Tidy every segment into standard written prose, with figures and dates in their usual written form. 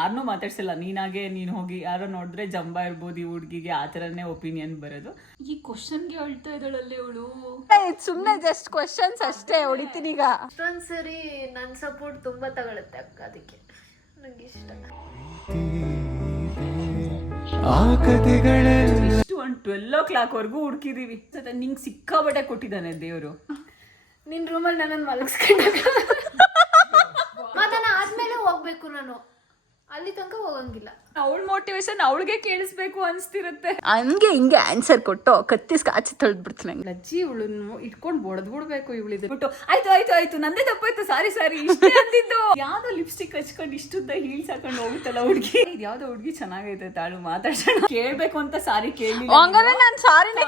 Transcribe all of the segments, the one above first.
ಯಾರನ್ನೂ ಮಾತಾಡ್ಸಲ್ಲ, ನೀನು ಹೋಗಿ ಯಾರೋ ನೋಡಿದ್ರೆ ಜಂಬ ಇರ್ಬೋದು ಈ ಹುಡ್ಗಿಗೆ, ಆ ಥರನೇ ಒಪಿನಿಯನ್ ಬರೋದು. ಈ ಕ್ವಶನ್ಗೆ ಹೇಳ್ತಾ ಇದ್ದಾಳಲ್ಲಿ ಅವಳು. ಸುಮ್ಮನೆ ಜಸ್ಟ್ ಕ್ವಶನ್ಸ್ ಅಷ್ಟೇ ಹೊಡಿತೀನಿ ಈಗ. ಅಷ್ಟೊಂದ್ಸರಿ ನನ್ನ ಸಪೋರ್ಟ್ ತುಂಬಾ ತಗೊಳುತ್ತೆ ಅಕ್ಕ, ಅದಕ್ಕೆ ನಂಗೆ ಇಷ್ಟ. ಇಷ್ಟು ಒಂದು 12 o'clock ಹುಡುಕಿದೀವಿ. ನಿಂಗೆ ಸಿಕ್ಕಾಬಟ್ಟೆ ಕೊಟ್ಟಿದ್ದಾನೆ ದೇವರು. ನಿನ್ ರೂಮಲ್ಲಿ ನನ್ನನ್ನು ಮಲಗಿಸ್ಕೊಂಡಾಗ ಮತನ ಆದ್ಮೇಲೆ ಹೋಗ್ಬೇಕು, ನಾನು ಅಲ್ಲಿ ತನಕ ಹೋಗಂಗಿಲ್ಲ. ಅವಳ ಮೋಟಿವೇಶನ್ ಅವಳಿಗೆ ಕೇಳಿಸ್ಬೇಕು ಅನ್ಸ್ತಿರುತ್ತೆ. ಹಂಗೆ ಹಿಂಗೆ ಆನ್ಸರ್ ಕೊಟ್ಟು ಕತ್ತಿಸ್ ಕಾಚಿ ತೊಳ್ದ್ಬಿಡ್ತೀನಿ. ಲಜ್ಜಿ ಇವಳನ್ನು ಇಟ್ಕೊಂಡು ಬಡದ್ಬಿಡ್ಬೇಕು ಇವಳಿದ್ದು ಬಿಟ್ಟು. ಆಯ್ತು ನಂದೇ ತಪ್ಪಾಯ್ತು, ಸಾರಿ ಇಷ್ಟೇ ಅಂದಿದ್ದು. ಯಾವ್ದೋ ಲಿಪ್ಸ್ಟಿಕ್ ಹಚ್ಕೊಂಡು ಇಷ್ಟುದ್ದ ಹೀಲ್ಸ್ ಹಾಕೊಂಡು ಹೋಗುತ್ತಲ್ಲ ಹುಡುಗಿ. ಇದು ಯಾವ್ದೋ ಹುಡುಗಿ ಚೆನ್ನಾಗೈತೆ ತಾಳು ಮಾತಾಡ್ಸೋಣ. ಕೇಳ್ಬೇಕು ಅಂತ ಸಾರಿ ಕೇಳಿಲ್ಲ. ಹಂಗಾದ್ರೆ ನಾನು ಸಾರಿನೇ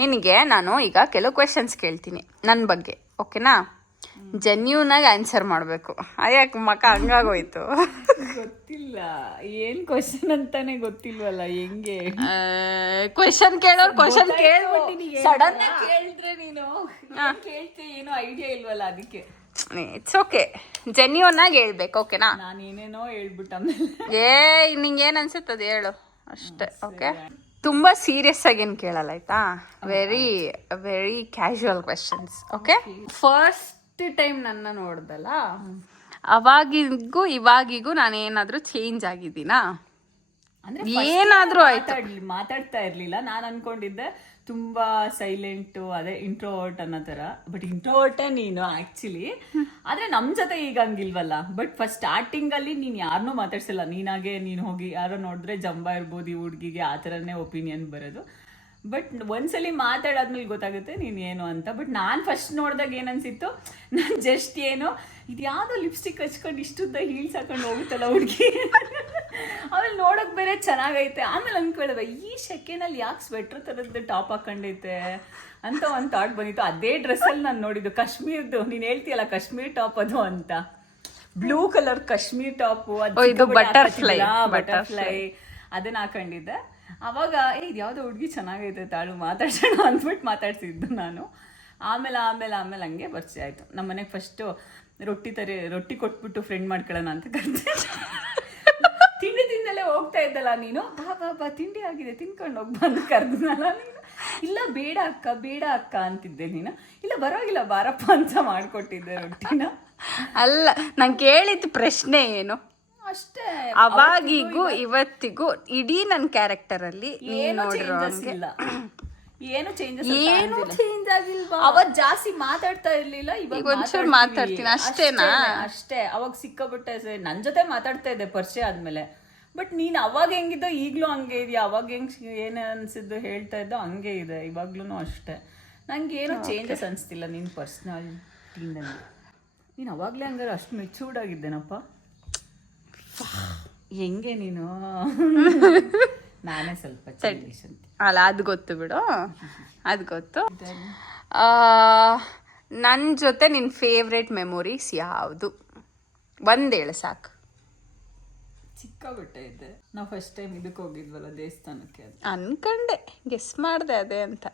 ನಿನಗೆ ನಾನು ಈಗ ಕೆಲವು ಕ್ವೆಶನ್ಸ್ ಕೇಳ್ತೀನಿ ನನ್ನ ಬಗ್ಗೆ, ಓಕೆನಾ? ಜೆನ್ಯೂನ್ ಆಗಿ ಆನ್ಸರ್ ಮಾಡಬೇಕು. ಅಯ್ಯಕ್ಕೆ ಮಕ ಹಂಗಾಗೋಯ್ತು. ಗೊತ್ತಿಲ್ಲ ಏನ್ ಕ್ವಶನ್ ಅಂತಾನೆ ಗೊತ್ತಿಲ್ವಲ್ಲ. ಹೆಂಗೆ ಕ್ವೆಶನ್ ಕೇಳೋರು ಕ್ವಶನ್ ಕೇಳ್ಬಿಟ್ಟಿನಿ. ಸಡನ್ ಆಗಿ ಕೇಳಿದ್ರೆ ನೀನು ಕೇಳ್ತಿ, ಏನೋ ಐಡಿಯಾ ಇಲ್ವಲ್ಲ, ಅದಕ್ಕೆ. ಇಟ್ಸ್ ಓಕೆ, ಜೆನ್ಯೂನ್ ಆಗಿ ಹೇಳ್ಬೇಕು, ಓಕೆನಾ? ನಾನು ಏನೇನೋ ಹೇಳ್ಬಿಟ್ಟ ಆಮೇಲೆ ನಿಂಗೆ ಏನ್ ಅನ್ಸುತ್ತೆ ಅದು ಹೇಳು ಅಷ್ಟೇ, ಓಕೆ? ತುಂಬಾ ಸೀರಿಯಸ್ ಆಗಿ ಏನು ಕೇಳಲ್ಲ, ಆಯ್ತಾ? Very very casual questions, okay? First time ನನ್ನ ನೋಡ್ದಲ್ಲ, ಅವಾಗಿಗೂ ಇವಾಗಿಗೂ ನಾನು ಏನಾದ್ರೂ ಚೇಂಜ್ ಆಗಿದ್ದೀನಾ? ಏನಾದ್ರೂ ಆಯ್ತು. ಮಾತಾಡ್ತಾ ಇರ್ಲಿಲ್ಲ. ನಾನು ಅನ್ಕೊಂಡಿದ್ದೆ ತುಂಬಾ ಸೈಲೆಂಟ್, ಅದೇ ಇಂಟ್ರೋವರ್ಟ್ ಅನ್ನೋ ತರ. ಬಟ್ ಇಂಟ್ರೋವರ್ಟೇ ನೀನು ಆಕ್ಚುಲಿ. ಆದ್ರೆ ನಮ್ ಜೊತೆ ಈಗ ಹಂಗಿಲ್ವಲ್ಲ. ಬಟ್ ಫಸ್ಟ್ ಸ್ಟಾರ್ಟಿಂಗ್ ಅಲ್ಲಿ ನೀನ್ ಯಾರನ್ನೂ ಮಾತಾಡ್ಸಲ್ಲ, ನೀನು ಹೋಗಿ ಯಾರೋ ನೋಡಿದ್ರೆ ಜಂಬ ಇರ್ಬೋದು ಈ ಹುಡ್ಗಿಗೆ, ಆ ಥರನೇ ಒಪಿನಿಯನ್ ಬರೋದು. ಬಟ್ ಒಂದ್ಸಲಿ ಮಾತಾಡಾದ್ಮೇಲೆ ಗೊತ್ತಾಗುತ್ತೆ ನೀನು ಏನು ಅಂತ. ಬಟ್ ನಾನು ಫಸ್ಟ್ ನೋಡಿದಾಗ ಏನನ್ಸಿತ್ತು, ನಾನು ಜಸ್ಟ್ ಏನು ಇದು ಯಾವುದೋ ಲಿಪ್ಸ್ಟಿಕ್ ಹಚ್ಕೊಂಡು ಇಷ್ಟುದ್ದ ಹೀಲ್ಸ್ ಹಾಕೊಂಡು ಹೋಗುತ್ತಲ್ಲ ಹುಡುಗಿ, ಆಮೇಲೆ ನೋಡೋಕೆ ಬೇರೆ ಚೆನ್ನಾಗೈತೆ. ಆಮೇಲೆ ಅನ್ಕೊಳ್ಳೋದ ಈ ಸೆಕೆಂಡಲ್ಲಿ ಯಾಕೆ ಸ್ವೆಟ್ರ್ ಥರದ್ದು ಟಾಪ್ ಹಾಕೊಂಡೈತೆ ಅಂತ ಒಂದು ಥಾಟ್ ಬಂದಿತ್ತು. ಅದೇ ಡ್ರೆಸ್ಸಲ್ಲಿ ನಾನು ನೋಡಿದ್ದು ಕಾಶ್ಮೀರ್ದು. ನೀನು ಹೇಳ್ತೀಯಲ್ಲ ಕಾಶ್ಮೀರ್ ಟಾಪ್ ಅದು ಅಂತ, ಬ್ಲೂ ಕಲರ್ ಕಾಶ್ಮೀರ್ ಟಾಪು, ಅದು ಬಟರ್ಫ್ಲೈ ಅದನ್ನ ಹಾಕೊಂಡಿದ್ದೆ. ಅವಾಗ ಇದು ಯಾವುದೋ ಹುಡುಗಿ ಚೆನ್ನಾಗೈತೆ ತಾಳು ಮಾತಾಡ್ಸೋಣ ಅಂದ್ಬಿಟ್ಟು ಮಾತಾಡ್ಸಿದ್ದು ನಾನು. ಆಮೇಲೆ ಹಂಗೆ ಪರಿಚಯ ಆಯಿತು. ನಮ್ಮ ಮನೆಗೆ ಫಸ್ಟು ರೊಟ್ಟಿ ಕೊಟ್ಬಿಟ್ಟು ಫ್ರೆಂಡ್ ಮಾಡ್ಕೊಳ್ಳೋಣ ಅಂತ ಕರೆದೆ. ತಿಂಡಿ ತಿಂದಲೇ ಹೋಗ್ತಾ ಇದ್ದಲ್ಲ ನೀನು, ಬಾ ತಿಂಡಿ ಆಗಿದೆ ತಿನ್ಕೊಂಡು ಹೋಗಿ ಬಂದು ಕರೆದ್ನಲ್ಲ ನೀನು. ಇಲ್ಲ ಬೇಡ ಅಕ್ಕ ಅಂತಿದ್ದೆ ನೀನು. ಇಲ್ಲ ಪರವಾಗಿಲ್ಲ ಬಾರಪ್ಪ ಅಂತ ಮಾಡಿಕೊಟ್ಟಿದ್ದೆ ರೊಟ್ಟಿನ. ಅಲ್ಲ, ನಾನು ಕೇಳಿದ ಪ್ರಶ್ನೆ ಏನು ಅಷ್ಟೇ. ಅವಾಗಿಗೂ ಇವತ್ತಿಗೂ ಇಡೀ ನನ್ನ ಕ್ಯಾರೆಕ್ಟರ್ ಅಲ್ಲಿ ಏನು ಚೇಂಜ್ ಆಗಿಲ್ವಾ? ಅವಾಗ ಜಾಸ್ತಿ ಮಾತಾಡ್ತಾ ಇರ್ಲಿಲ್ಲ, ಇವಾಗ ಒಂಚೂರು ಮಾತಾಡ್ತೀನಿ ಅಷ್ಟೇನಾ? ಅಷ್ಟೇ. ಅವಾಗ ಸಿಕ್ಕಾಬಿಟ್ಟೆ ನನ್ ಜೊತೆ ಮಾತಾಡ್ತಾ ಇದ್ದೆ ಪರಿಚಯ ಆದ್ಮೇಲೆ. ಬಟ್ ನೀನ್ ಅವಾಗ ಹೆಂಗಿದ್ದೋ ಈಗ್ಲೂ ಹಂಗೆ ಇದೆಯಾ. ಅವಾಗ ಹೆಂಗ್ ಏನ್ ಅನ್ಸಿದ್ದು ಹೇಳ್ತಾ ಇದ್ದೋ ಹಂಗೆ ಇದೆ ಇವಾಗ್ಲೂ ಅಷ್ಟೇ. ನಂಗೆ ಏನೋ ಚೇಂಜಸ್ ಅನ್ಸ್ತಿಲ್ಲ ನಿನ್ ಪರ್ಸನಾಲಿಟಿನಲ್ಲಿ. ನೀನ್ ಅವಾಗ್ಲೇ ಹಂಗಾರೆ ಅಷ್ಟು ಮೆಚೂರ್ಡ್ ಆಗಿದ್ದೇನಪ್ಪ. ಹೆಂಗೆ ನೀನು? ನಾನೇ ಸ್ವಲ್ಪ ಅಲ್ಲ, ಅದು ಗೊತ್ತು ಬಿಡು, ಅದು ಗೊತ್ತು. ನನ್ನ ಜೊತೆ ನಿನ್ನ ಫೇವ್ರೆಟ್ ಮೆಮೊರೀಸ್ ಯಾವುದು? ಒಂದ್ ಹೇಳು ಸಾಕು. ಸಿಕ್ಕಾಬಿಟ್ಟೆ ಇದೆ. ನಾವು ಫಸ್ಟ್ ಟೈಮ್ ಇದಕ್ಕೆ ಹೋಗಿದ್ವಲ್ಲ ದೇವಸ್ಥಾನಕ್ಕೆ, ಅನ್ಕಂಡೆ, ಗೆಸ್ ಮಾಡಿದೆ ಅದೇ ಅಂತ.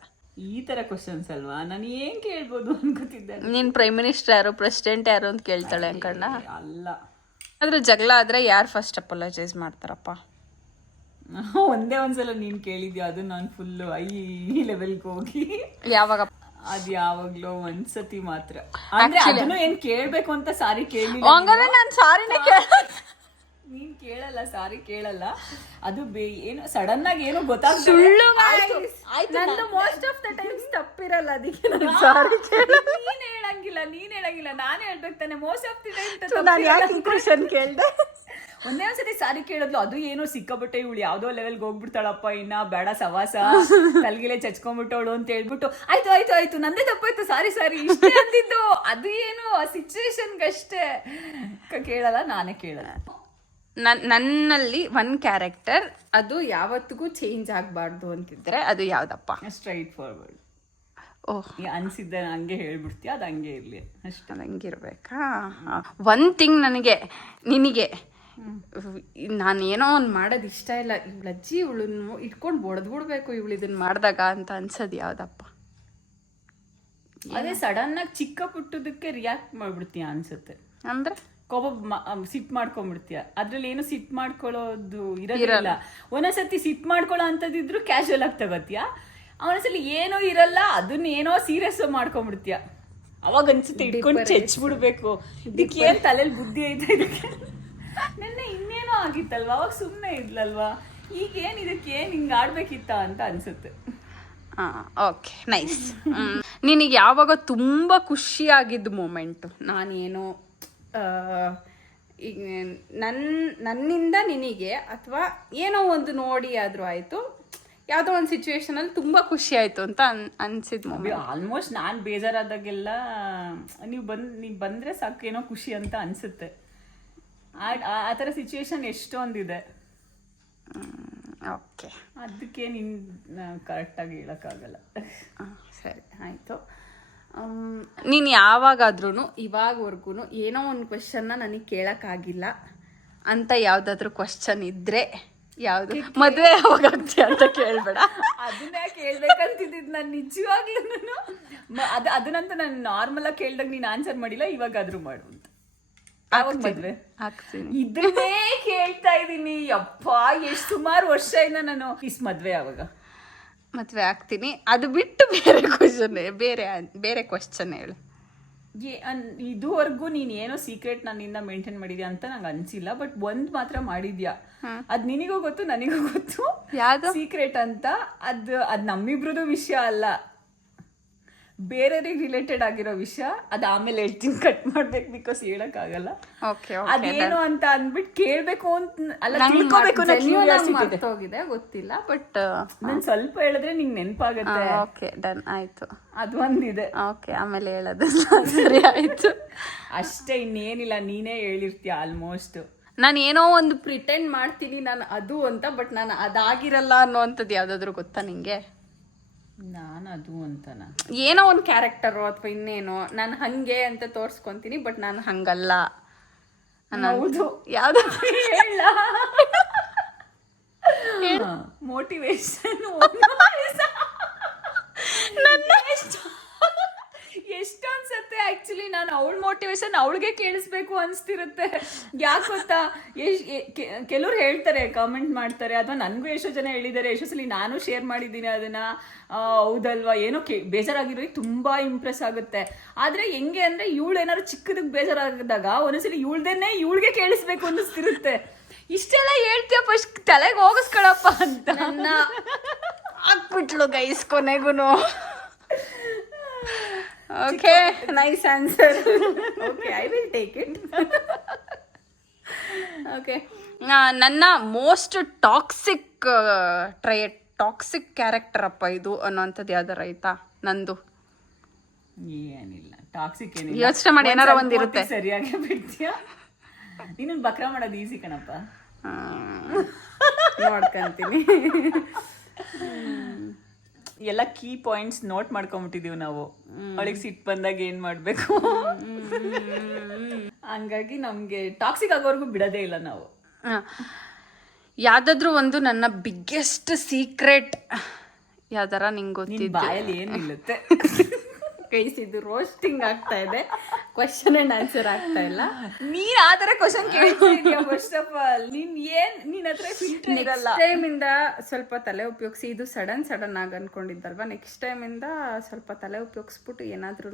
ಈ ತರ ಕ್ವಶನ್ಸ್ ಅಲ್ವಾ, ನಾನು ಏನ್ ಕೇಳ್ಬೋದು ಅನ್ಕೋತಿದ್ದೆ. ನೀನ್ ಪ್ರೈಮ್ ಮಿನಿಸ್ಟರ್ ಯಾರು, ಪ್ರೆಸಿಡೆಂಟ್ ಯಾರು ಅಂತ ಕೇಳ್ತಾಳೆ ಅನ್ಕಂಡ. ಅಲ್ಲ, ಆದ್ರೆ ಜಗಳ ಆದ್ರೆ ಯಾರು ಫಸ್ಟ್ ಅಪಾಲಜೈಸ್ ಮಾಡ್ತಾರಪ್ಪ? ಒಂದೇ ಒಂದ್ಸಲ ನೀನ್ ಕೇಳಿದ್ಯಾ, ಅದು ನಾನು ಫುಲ್ ಈ ಲೆವೆಲ್ಗೆ ಹೋಗಿ. ಯಾವಾಗ? ಅದ್ ಯಾವಾಗ್ಲೋ ಒಂದ್ಸತಿ ಮಾತ್ರ. ಅಂದ್ರೆ ಅದನ್ನು ಏನ್ ಕೇಳ್ಬೇಕು ಅಂತ ಸಾರಿ ಕೇಳಿಲ್ಲ. ಹಂಗಾದ್ರೆ ನಾನು ಸಾರಿನೇ ನೀನ್ ಕೇಳಲ್ಲ, ಸಾರಿ ಕೇಳಲ್ಲ. ಅದು ಏನು ಸಡನ್ ಆಗಿ ಏನೋ ಗೊತ್ತಾಗ್ತದೆ. ಸುಳ್ಳು ನಂದು ಮೋಸ್ಟ್ ಆಫ್ ದ ಟೈಮ್ಸ್ ತಪ್ಪಿರಲ್ಲ, ಅದಕ್ಕೆ ನೀನ್ ಹೇಳಂಗಿಲ್ಲ, ನಾನೇ ಹೇಳ್ಬೇಕು ತಾನೆ. Most of the time question ಕೇಳ್ದೆ. ಒಂದೇ ಒಂದ್ಸತಿ ಸಾರಿ ಕೇಳಿದ್ಲು, ಅದು ಏನೋ ಸಿಕ್ಕಾಬಿಟ್ಟೆ ಇವಳು ಯಾವ್ದೋ ಲೆವೆಲ್ಗೆ ಹೋಗ್ಬಿಡ್ತಾಳಪ್ಪ, ಇನ್ನ ಬೇಡ ಸವಾಸ, ತಲ್ಗಿಲೆ ಚಚ್ಕೊಂಡ್ಬಿಟ್ಟವಳು ಅಂತ ಹೇಳ್ಬಿಟ್ಟು ಆಯ್ತು ನಂದೇ ತಪ್ಪಾಯ್ತು, ಸಾರಿ ಇಷ್ಟೇ ಅಂದಿದ್ದು. ಅದು ಏನು ಆ ಸಿಚುವೇಶನ್ಗಷ್ಟೇ. ಕೇಳಲ್ಲ, ನಾನೇ ಕೇಳಲ್ಲ. ನನ್ನಲ್ಲಿ ಒಂದ್ ಕ್ಯಾರೆಕ್ಟರ್ ಅದು ಯಾವತ್ತಿಗೂ ಚೇಂಜ್ ಆಗ್ಬಾರ್ದು ಅಂತಿದ್ರೆ ಅದು ಯಾವ್ದಪ್ಪ? Straight forward. ಓಹ್, ಅನ್ಸಿದ್ದೆ ಹಂಗೆ ಹೇಳ್ಬಿಡ್ತೀಯ, ಅದು ಹಂಗೆ ಇರ್ಲಿ ಅಷ್ಟೇ. ಅದು ಹಂಗಿರ್ಬೇಕಾ? ಒಂದ್ ಥಿಂಗ್ ನಿನಗೆ ನಾನೇನೋ ಒಂದು ಮಾಡೋದು ಇಷ್ಟ ಇಲ್ಲ, ಇವಳಜ್ಜಿ ಇವಳನ್ನು ಇಟ್ಕೊಂಡು ಬಡದ್ಬಿಡ್ಬೇಕು ಇವಳು ಇದನ್ನ ಮಾಡಿದಾಗ ಅಂತ ಅನ್ಸೋದು ಯಾವ್ದಪ್ಪ? ಅದೇ ಸಡನ್ ಆಗಿ ಚಿಕ್ಕ ಪುಟ್ಟದಕ್ಕೆ ರಿಯಾಕ್ಟ್ ಮಾಡ್ಬಿಡ್ತೀಯ ಅನ್ಸುತ್ತೆ. ಅಂದ್ರೆ ಕೋಪ ಸಿಟ್ ಮಾಡ್ಕೊಂಡ್ಬಿಡ್ತೀಯ. ಅದ್ರಲ್ಲಿ ಏನು ಸಿಟ್ ಮಾಡ್ಕೊಳ್ಳೋದು ಇರೋದಿಲ್ಲ. ಒಂದೊಂದ್ಸತಿ ಸಿಟ್ ಮಾಡ್ಕೊಳ್ಳೋ ಅಂತದಿದ್ರು ಕ್ಯಾಶುವಲ್ ಆಗಿ ತಗೋತೀಯ. ಅವನೊಂದ್ಸಲಿ ಏನೋ ಇರಲ್ಲ, ಅದನ್ನ ಏನೋ ಸೀರಿಯಸ್ ಮಾಡ್ಕೊಂಡ್ಬಿಡ್ತೀಯ. ಅವಾಗ ಅನ್ಸುತ್ತೆ ಇಟ್ಕೊಂಡು ಚೆಚ್ಬಿಡ್ಬೇಕು, ಇದಕ್ಕೆ ಏನ್ ತಲೆಯಲ್ಲಿ ಬುದ್ಧಿ ಐತೆ ಇದಕ್ಕೆ. ನೆನ್ನೆ ಇನ್ನೇನೋ ಆಗಿತ್ತಲ್ವಾ, ಅವಾಗ ಸುಮ್ಮನೆ ಇದ್ಲಲ್ವಾ, ಈಗೇನ್ ಇದಕ್ಕೆ ಏನ್ ಹಿಂಗ್ ಆಡ್ಬೇಕಿತ್ತ ಅಂತ ಅನ್ಸುತ್ತೆ. Okay nice. ನಿನಗೆ ಯಾವಾಗ ತುಂಬ ಖುಷಿಯಾಗಿದ್ದ ಮೂಮೆಂಟು? ನಾನೇನು ಈಗ ನನ್ನಿಂದ ನಿನಗೆ ಅಥವಾ ಏನೋ ಒಂದು ನೋಡಿ ಆದರೂ ಆಯಿತು, ಯಾವುದೋ ಒಂದು ಸಿಚುವೇಶನಲ್ಲಿ ತುಂಬ ಖುಷಿ ಆಯಿತು ಅಂತ ಅನ್ಸಿದ್ ಮೂಮೆಂಟ್? ಆಲ್ಮೋಸ್ಟ್ ನಾನು ಬೇಜಾರಾದಾಗೆಲ್ಲ ನೀವು ಬಂದರೆ ಸಾಕು ಏನೋ ಖುಷಿ ಅಂತ ಅನ್ಸುತ್ತೆ. ಆ ಥರ ಸಿಚುವೇಶನ್ ಎಷ್ಟೊಂದಿದೆ. ಓಕೆ, ಅದಕ್ಕೆ ನೀನು ಕರೆಕ್ಟಾಗಿ ಹೇಳೋಕ್ಕಾಗಲ್ಲ. ಸರಿ ಆಯಿತು. ನೀನು ಯಾವಾಗಾದ್ರೂ ಇವಾಗವರೆಗೂ ಏನೋ ಒಂದು ಕ್ವೆಶನ್ನ ನನಗೆ ಕೇಳೋಕ್ಕಾಗಿಲ್ಲ ಅಂತ ಯಾವುದಾದ್ರೂ ಕ್ವೆಶ್ಚನ್ ಇದ್ದರೆ ಯಾವುದು? ಮದುವೆ ಯಾವಾಗ ಆಗ್ತೀಯ ಅಂತ ಕೇಳಬೇಡ. ಅದನ್ನೇ ಕೇಳ್ಬೇಕಂತಿದ್ದು ನಾನು ನಿಜವಾಗ್ಲೂ. ಅದನ್ನಂತ ನಾನು ನಾರ್ಮಲಾಗಿ ಕೇಳ್ದಾಗ ನೀನು ಆನ್ಸರ್ ಮಾಡಿಲ್ಲ, ಇವಾಗಾದ್ರೂ ಮಾಡು ಅಂತ. ಮದ್ವೆ ಇದನ್ನೇ ಕೇಳ್ತಾ ಇದ್ದೀನಿ. ಅಪ್ಪ, ಎಷ್ಟು ಸುಮಾರು ವರ್ಷದಿಂದ ನಾನು ಮದ್ವೆ ಯಾವಾಗ ಮದುವೆ ಆಗ್ತೀನಿ. ಅದು ಬಿಟ್ಟು ಬೇರೆ ಕ್ವಶನ್, ಬೇರೆ ಕ್ವಶನ್ ಹೇಳು. ಇದುವರೆಗೂ ನೀನ್ ಏನೋ ಸೀಕ್ರೆಟ್ ನನ್ನಿಂದ ಮೇಂಟೈನ್ ಮಾಡಿದ್ಯಾ ಅಂತ ನಂಗೆ ಅನ್ಸಿಲ್ಲ. ಬಟ್ ಒಂದ್ ಮಾತ್ರ ಮಾಡಿದ್ಯಾ, ಅದ್ ನಿನಗೂ ಗೊತ್ತು ನನಗೂ ಗೊತ್ತು. ಯಾವ್ದು ಸೀಕ್ರೆಟ್ ಅಂತ? ಅದ್ ನಮ್ಮಿಬ್ರದ್ದು ವಿಷಯ ಅಲ್ಲ, ಬೇರೆಯವ್ರಿಗೆ ರಿಲೇಟೆಡ್ ಆಗಿರೋ ವಿಷಯ. ಅದ್ ಆಮೇಲೆ ಹೇಳ್ತೀನಿ, ಕಟ್ ಮಾಡ್ಬೇಕು, ಬಿಕಾಸ್ ಹೇಳಕ್ ಆಗಲ್ಲ. ಅದೇನು ಅಂತ ಅಂದ್ಬಿಟ್ಟು ಕೇಳ್ಬೇಕು ಅಂತ ಅಲ್ಲ, ತಿಳ್ಕೋಬೇಕು ಹೋಗಿದೆ ಗೊತ್ತಿಲ್ಲ. ಬಟ್ ನಾನ್ ಸ್ವಲ್ಪ ಹೇಳಿದ್ರೆ ನಿಂಗೆ ನೆನಪಾಗತ್ತೆ. ಓಕೆ ಡನ್ ಆಯ್ತು, ಅದು ಒಂದಿದೆ. ಓಕೆ, ಆಮೇಲೆ ಹೇಳೋದು ಸರಿ ಆಯ್ತು ಅಷ್ಟೇ, ಇನ್ನೇನಿಲ್ಲ. ನೀನೇ ಹೇಳಿರ್ತೀಯ ಆಲ್ಮೋಸ್ಟ್. ನಾನು ಏನೋ ಒಂದು ಪ್ರಿಟೆಂಡ್ ಮಾಡ್ತೀನಿ ನಾನು ಅದು ಅಂತ, ಬಟ್ ನಾನು ಅದಾಗಿರಲ್ಲ ಅನ್ನೋವಂಥದ್ದು ಯಾವ್ದಾದ್ರು ಗೊತ್ತಾ ನಿಂಗೆ? ನಾನು ಅದು ಅಂತನ ಏನೋ ಒಂದು ಕ್ಯಾರೆಕ್ಟರು ಅಥವಾ ಇನ್ನೇನೋ ನಾನು ಹಂಗೆ ಅಂತ ತೋರ್ಸ್ಕೊಂತೀನಿ, ಬಟ್ ನಾನು ಹಂಗಲ್ಲ. ಹೌದು, ಯಾವ್ದು ಹೇಳ? ಮೋಟಿವೇಶನ್. ಎಷ್ಟೊಂದ್ಸತ್ತೆ ಆಕ್ಚುಲಿ ನಾನು ಅವಳ ಮೋಟಿವೇಶನ್ ಅವಳಿಗೆ ಕೇಳಿಸ್ಬೇಕು ಅನ್ಸ್ತಿರುತ್ತೆ. ಯಾಕೆ ಗೊತ್ತಾ, ಕೆಲವ್ರು ಹೇಳ್ತಾರೆ, ಕಾಮೆಂಟ್ ಮಾಡ್ತಾರೆ, ಅಥವಾ ನನಗೂ ಎಷ್ಟೋ ಜನ ಹೇಳಿದ್ದಾರೆ, ಎಷ್ಟೋ ಸಲ ನಾನು ಶೇರ್ ಮಾಡಿದ್ದೀನಿ ಅದನ್ನ. ಹೌದಲ್ವಾ, ಏನೋ ಬೇಜಾರಾಗಿರೋ ತುಂಬಾ ಇಂಪ್ರೆಸ್ ಆಗುತ್ತೆ. ಆದ್ರೆ ಹೆಂಗೆ ಅಂದ್ರೆ, ಇವಳು ಏನಾದ್ರು ಚಿಕ್ಕದಕ್ಕೆ ಬೇಜಾರಾಗಿದ್ದಾಗ ಒಂದೊಂದ್ಸಲಿ ಇವಳ್ದೇನೆ ಇವಳಿಗೆ ಕೇಳಿಸ್ಬೇಕು ಅನ್ನಿಸ್ತಿರುತ್ತೆ. ಇಷ್ಟೆಲ್ಲ ಹೇಳ್ತೀಯ, ಫಸ್ಟ್ ತಲೆಗೆ ಹೋಗಿಸ್ಕೊಳಪ್ಪ ಅಂತ ನನ್ನ ಹಾಕ್ಬಿಟ್ಲು ಗೈಸ್ ಕೊನೆಗೂ. Okay, nice answer. Okay, I will take it. Okay, ನನ್ನ ಮೋಸ್ಟ್ ಟಾಕ್ಸಿಕ್ ಕ್ಯಾರೆಕ್ಟರ್ ಅಪ್ಪ ಇದು ಅನ್ನೋಂಥದ್ದು ಯಾವ್ದಾರ ಆಯ್ತಾ? ನಂದು ಏನಿಲ್ಲ, ಟಾಕ್ಸಿಕ್ ಏನಿಲ್ಲ. ಯೋಚನೆ ಮಾಡಿ, ಏನಾರ ಒಂದಿರುತ್ತೆ. ಸರಿಯಾಗಿ ಬಿಡ್ತೀಯ. ನೀನು ಬಕ್ರಾ ಮಾಡೋದು ಈಸಿ ಕಣಪ್ಪ, ನೋಡ್ಕೊಂತೀನಿ. ಎಲ್ಲ ಕೀ ಪಾಯಿಂಟ್ಸ್ ನೋಟ್ ಮಾಡ್ಕೊಂಬಿಟ್ಟಿದೀವಿ ನಾವು. ಅವಳಿಗೆ ಸಿಟ್ಟು ಬಂದಾಗ ಏನ್ ಮಾಡ್ಬೇಕು, ಹಂಗಾಗಿ ನಮ್ಗೆ ಟಾಕ್ಸಿಕ್ ಆಗೋವರೆಗೂ ಬಿಡೋದೇ ಇಲ್ಲ ನಾವು. ಯಾವ್ದಾದ್ರು ಒಂದು ನನ್ನ ಬಿಗ್ಗೆಸ್ಟ್ ಸೀಕ್ರೆಟ್ ಯಾವ್ದಾರ ನಿಂಗೆ ಗೊತ್ತಿದ್ದು? ಬಾಯಲ್ಲಿ ಏನ್ ನಿಲ್ಲುತ್ತೆ ಗೈಸ್, ಇದು ರೋಸ್ಟಿಂಗ್ ಆಗ್ತಾ ಇದೆ, ಕ್ವಶನ್ ಅಂಡ್ ಆನ್ಸರ್ ಆಗ್ತಾ ಇಲ್ಲ. ನೀನ್ ಆ ತರ ಕ್ವಶನ್ ಕೇಳ್ತಿದ್ಯಾ? ಫಸ್ಟ್ ಆಫ್ ಆಲ್ ನಿನ್ ಹತ್ರ ಫಿಲ್ಟರ್ ಇರಲ್ಲ. ನೆಕ್ಸ್ಟ್ ಟೈಮ್ ಇಂದ ಸ್ವಲ್ಪ ತಲೆ ಉಪಯೋಗಿಸಿ. ಇದು ಸಡನ್ ಆಗಿ ಅನ್ಕೊಂಡಿದ್ದಲ್ವಾ, ನೆಕ್ಸ್ಟ್ ಟೈಮ್ ಇಂದ ಸ್ವಲ್ಪ ತಲೆ ಉಪಯೋಗಿಸ್ಬಿಟ್ಟು ಏನಾದ್ರೂ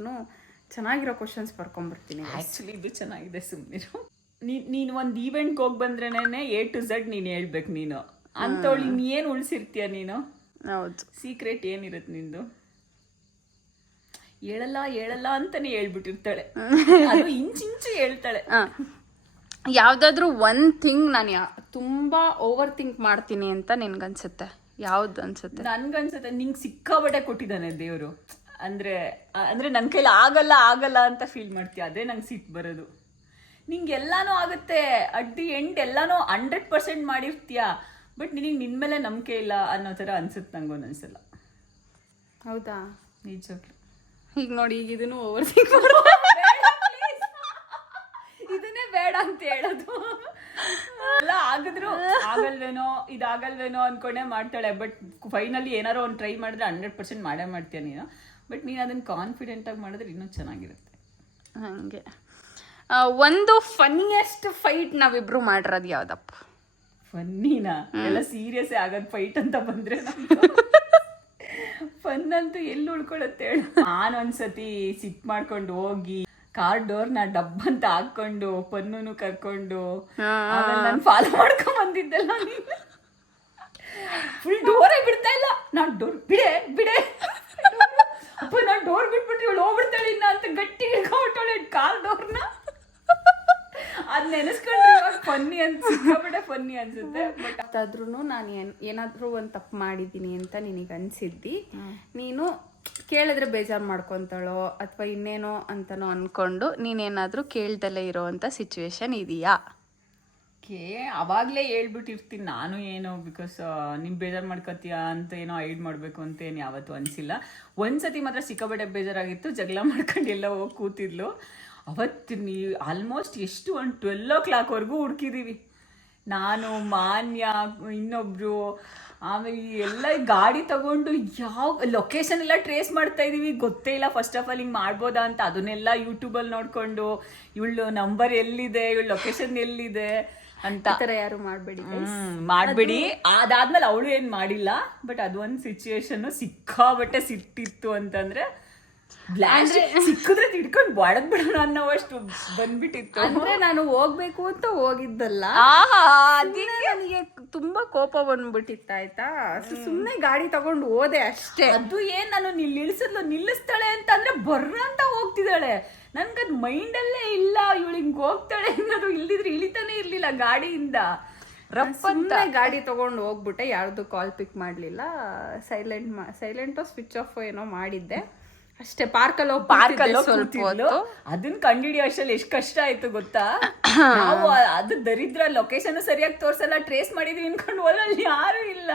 ಚೆನ್ನಾಗಿರೋ ಕ್ವಶನ್ಸ್ ಬರ್ಕೊಂಡ್ಬರ್ತೀನಿ. ಆಕ್ಚುಲಿ ಇದು ಚೆನ್ನಾಗಿದೆ, ಸುಮ್ಮನಿರು. ನೀನ್ ಒಂದ್ ಈವೆಂಟ್ಗೆ ಹೋಗಿ ಬಂದ್ರೇನೆ A to Z ನೀನ್ ಹೇಳ್ಬೇಕು. ನೀನು ಅಂತವಳು ಏನ್ ಉಳ್ಸಿರ್ತೀಯ ನೀನು? ಹೌದು, ಸೀಕ್ರೆಟ್ ಏನಿರುತ್ತೆ ನಿಂದು? ಹೇಳಲ್ಲ ಅಂತಾನೆ ಹೇಳ್ಬಿಟ್ಟಿರ್ತಾಳೆ, ಅದು ಇಂಚು ಹೇಳ್ತಾಳೆ. ಯಾವ್ದಾದ್ರು ಒಂದ್ ಥಿಂಗ್ ನಾನು ತುಂಬಾ ಓವರ್ ಥಿಂಕ್ ಮಾಡ್ತೀನಿ ಅಂತ ನಿನ್ಗನ್ಸುತ್ತೆ? ಯಾವ್ದು ಅನ್ಸುತ್ತೆ? ನನ್ಗನ್ಸುತ್ತೆ ನಿಂಗೆ ಸಿಕ್ಕಾಬಟ್ಟೆ ಕೊಟ್ಟಿದ್ದಾನೆ ದೇವ್ರು. ಅಂದ್ರೆ ನನ್ ಕೈಲಿ ಆಗಲ್ಲ ಅಂತ ಫೀಲ್ ಮಾಡ್ತೀಯ, ಅದೇ ನಂಗೆ ಸಿಟ್ಟು ಬರೋದು. ನಿಂಗೆ ಎಲ್ಲಾನು ಆಗುತ್ತೆ, ಅಟ್ ದಿ ಎಂಡ್ ಎಲ್ಲಾನು 100% ಮಾಡಿರ್ತೀಯ, ಬಟ್ ನಿನಗೆ ನಿನ್ ಮೇಲೆ ನಂಬಿಕೆ ಇಲ್ಲ ಅನ್ನೋ ತರ ಅನ್ಸುತ್ತೆ ನಂಗೆ ಒಂದೊಂದ್ಸಲ. ಹೌದಾ? ನಿಜವಾಗ್ಲು. ಈಗ ನೋಡಿ, ಈಗ ಇದನ್ನು ಓವರ್ ಥಿಂಕ್ ಇದನ್ನೇ ಬೇಡ ಅಂತ ಹೇಳೋದು. ಎಲ್ಲ ಆಗಿದ್ರು ಇದಾಗಲ್ವೇನೋ ಅನ್ಕೊಂಡೇ ಮಾಡ್ತಾಳೆ, ಬಟ್ ಫೈನಲಿ ಏನಾರೋ ಒಂದು ಟ್ರೈ ಮಾಡಿದ್ರೆ 100% ಮಾಡೇ ಮಾಡ್ತೀಯ ನೀನು. ಬಟ್ ನೀನು ಅದನ್ನ ಕಾನ್ಫಿಡೆಂಟ್ ಆಗಿ ಮಾಡಿದ್ರೆ ಇನ್ನೂ ಚೆನ್ನಾಗಿರುತ್ತೆ. ಹಂಗೆ ಒಂದು ಫನ್ನಿಯೆಸ್ಟ್ ಫೈಟ್ ನಾವಿಬ್ರು ಮಾಡಿರೋದು ಯಾವ್ದಪ್ಪ? ಫನ್ನಿನಾ? ಎಲ್ಲ ಸೀರಿಯಸ್ ಆಗೋದು ಫೈಟ್ ಅಂತ ಬಂದ್ರೆ ಫನ್ ಅಂತೂ ಎಲ್ಲಿ ಉಳ್ಕೊಳತ್ತೆ ಹೇಳು. ನಾನು ಒಂದ್ಸತಿ ಸಿಟ್ ಮಾಡ್ಕೊಂಡು ಹೋಗಿ ಕಾರ್ ಡೋರ್ನ ಡಬ್ ಅಂತ ಹಾಕೊಂಡು ಪನ್ನೂನು ಕರ್ಕೊಂಡು ಆಮೇಲೆ ನಾನು ಫಾಲೋ ಮಾಡ್ಕೊಂಡ್ ಬಂದಿದ್ದೆಲ್ಲ ನೀನು. ಫುಲ್ ಡೋರೇ ಬಿಡ್ತಾ ಇಲ್ಲ. ನಾನ್ ಡೋರ್ ಬಿಡೆ ಅಪ್ಪ, ನಾನ್ ಡೋರ್ ಬಿಟ್ಬಿಟ್ರೆ ಇವಳು ಹೋಗ್ಬಿಡ್ತಾಳೆ ಇನ್ನ ಅಂತ ಗಟ್ಟಿ ಹಿಡ್ಕೊಂಡ್ಬಿಟ್ಟವಳೆ ಕಾರ್ ಡೋರ್ನ. ಅದ್ ನೆನೆಸ್ಕೊಂಡ್ರೆ ಫನ್ನಿ ಸಿಕ್ಕಾಪಟ್ಟೆ ಫನ್ನಿ ಅನ್ಸುತ್ತೆ. ಬಟ್ ಆದ್ರೂ ನಾನು ಏನಾದ್ರೂ ಒಂದು ತಪ್ಪು ಮಾಡಿದ್ದೀನಿ ಅಂತ ನಿನಗೆ ಅನ್ಸಿದ್ದಿ, ನೀನು ಕೇಳಿದ್ರೆ ಬೇಜಾರು ಮಾಡ್ಕೊಂತಾಳೋ ಅಥವಾ ಇನ್ನೇನೋ ಅಂತನೋ ಅನ್ಕೊಂಡು ನೀನೇನಾದ್ರೂ ಕೇಳ್ದಲ್ಲೇ ಇರೋವಂಥ ಸಿಚುವೇಶನ್ ಇದೆಯಾ? ಅವಾಗ್ಲೇ ಹೇಳ್ಬಿಟ್ಟಿರ್ತೀನಿ ನಾನು ಏನೋ, ಬಿಕಾಸ್ ನಿಮ್ ಬೇಜಾರ್ ಮಾಡ್ಕೊತೀಯ ಅಂತ ಏನೋ ಐಡ್ ಮಾಡ್ಬೇಕು ಅಂತ ಏನು ಯಾವತ್ತೂ ಅನ್ಸಿಲ್ಲ. ಒಂದ್ಸತಿ ಮಾತ್ರ ಸಿಕ್ಕಾಪಟ್ಟೆ ಬೇಜಾರಾಗಿತ್ತು, ಜಗಳ ಮಾಡ್ಕೊಂಡು ಎಲ್ಲ ಹೋಗಿ ಕೂತಿದ್ಲು. ಅವತ್ತು ನೀವು ಆಲ್ಮೋಸ್ಟ್ ಎಷ್ಟು ಒಂದು 12 o'clock ಹುಡುಕಿದೀವಿ ನಾನು, ಮಾನ್ಯ, ಇನ್ನೊಬ್ರು. ಆಮೇಲೆ ಎಲ್ಲ ಗಾಡಿ ತಗೊಂಡು ಯಾವ ಲೊಕೇಶನ್ ಎಲ್ಲ ಟ್ರೇಸ್ ಮಾಡ್ತಾ ಇದೀವಿ, ಗೊತ್ತೇ ಇಲ್ಲ ಫಸ್ಟ್ ಆಫ್ ಆಲ್ ಹಿಂಗೆ ಮಾಡ್ಬೋದಾ ಅಂತ. ಅದನ್ನೆಲ್ಲ ಯೂಟ್ಯೂಬಲ್ಲಿ ನೋಡ್ಕೊಂಡು ಇವಳು ನಂಬರ್ ಎಲ್ಲಿದೆ, ಇವಳು ಲೊಕೇಶನ್ ಎಲ್ಲಿದೆ ಅಂತ. ಯಾರು ಮಾಡಬೇಡಿ ಮಾಡ್ಬೇಡಿ. ಅದಾದ್ಮೇಲೆ ಅವಳು ಏನ್ ಮಾಡಿಲ್ಲ, ಬಟ್ ಅದೊಂದು ಸಿಚುವೇಶನ್ ಸಿಕ್ಕಾಬಟ್ಟೆ ಸಿಟ್ಟಿತ್ತು ಅಂತಂದ್ರೆ ಸಿಕ್ಕಿದ್ರೆ ತಿಡ್ಕೊಂಡು ಬಾಡದ್ ಬಿಡೋಣ ಅನ್ನೋ ಅಷ್ಟು ಬಂದ್ಬಿಟ್ಟಿತ್ತು. ಅಂದ್ರೆ ನಾನು ಹೋಗ್ಬೇಕು ಅಂತ ಹೋಗಿದ್ದಲ್ಲ, ನನಗೆ ತುಂಬಾ ಕೋಪ ಬಂದ್ಬಿಟ್ಟಿತ್ತು ಆಯ್ತಾ. ಸುಮ್ನೆ ಗಾಡಿ ತಗೊಂಡು ಹೋದೆ ಅಷ್ಟೇ. ಅದು ಏನ್ ನಾನು ನಿಲ್ಲಿಸ್ತಾಳೆ ಅಂತ ಅಂದ್ರೆ ಬರ್ರ ಅಂತ ಹೋಗ್ತಿದ್ದಾಳೆ. ನನ್ಗದ್ ಮೈಂಡಲ್ಲೇ ಇಲ್ಲ ಇವಳು ಹಿಂಗ್ ಹೋಗ್ತಾಳೆ ಅನ್ನೋದು. ಇಲ್ದಿದ್ರೆ ಇಳಿತಾನೆ ಇರ್ಲಿಲ್ಲ ಗಾಡಿಯಿಂದ. ರಪ್ಪಂತ ಗಾಡಿ ತಗೊಂಡು ಹೋಗ್ಬಿಟ್ಟೆ, ಯಾರ್ದು ಕಾಲ್ ಪಿಕ್ ಮಾಡ್ಲಿಲ್ಲ, ಸೈಲೆಂಟೋ ಸ್ವಿಚ್ ಆಫ್ ಏನೋ ಮಾಡಿದ್ದೆ ಅಷ್ಟೇ. ಪಾರ್ಕಲ್ಲಿ ಸ್ವಲ್ಪ ಅದನ್ನ ಕಂಡಿಡಿಯೋ ಅಷ್ಟಲ್ಲಿ ಎಷ್ಟು ಕಷ್ಟ ಆಯ್ತು ಗೊತ್ತಾ. ನಾವು ಅದು ದರಿದ್ರ ಲೊಕೇಶನ್ ಸರಿಯಾಗಿ ತೋರ್ಸಲ್ಲ, ಟ್ರೇಸ್ ಮಾಡಿದೀವಿ ಅನ್ಕೊಂಡು ಹೋದಲ್ಲಿ ಯಾರು ಇಲ್ಲ.